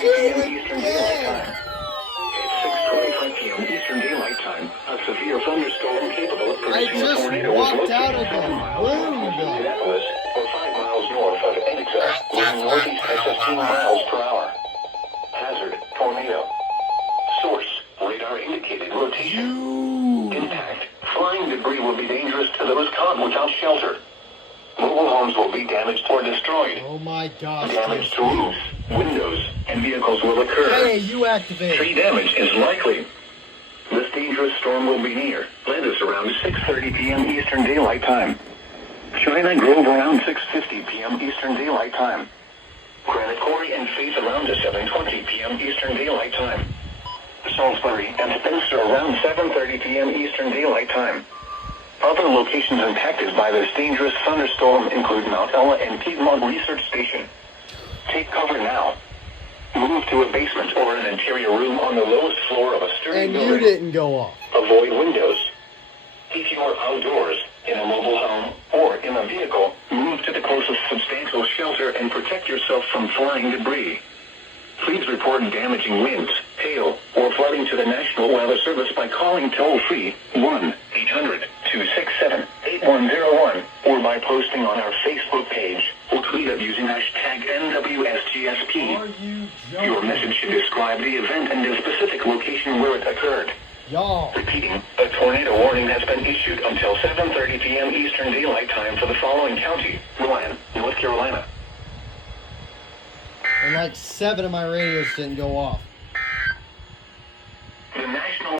p.m. Eastern Daylight Time. At 6:25 p.m. Eastern Daylight Time, a severe thunderstorm capable of producing a tornado was located 7 miles north of Indianapolis or 5 miles north of Edexo, moving northeast at 15 miles per hour. Hazard, tornado. Source, radar indicated rotation. Impact, flying debris will be dangerous to those caught without shelter. Mobile homes will be damaged or destroyed. Oh my gosh. Damage to roofs, windows, and vehicles will occur. Hey, you activate. Tree damage is likely. This dangerous storm will be near. Land us around 6:30 p.m. Eastern Daylight Time. China Grove around 6:50 p.m. Eastern Daylight Time. Granite Quarry and Faith around 7:20 p.m. Eastern Daylight Time. Salisbury and Spencer around 7:30 p.m. Eastern Daylight Time. Other locations impacted by this dangerous thunderstorm include Mount Ella and Piedmont Research Station. Take cover now. Move to a basement or an interior room on the lowest floor of a sturdy And building. you didn't go off. Avoid windows. If you are outdoors, in a mobile home, or in a vehicle, move to the closest substantial shelter and protect yourself from flying debris. Please report damaging winds, hail, or flooding to the National Weather Service by calling toll-free 1-800-267-8101 or by posting on our Facebook page or tweet it using hashtag NWSGSP. Are you Your joking? message should describe the event and the specific location where it occurred. Y'all. Repeating, a tornado warning has been issued until 7:30 p.m. Eastern Daylight Time for the following county: Milan, North Carolina. And like 7 of my radios didn't go off. The National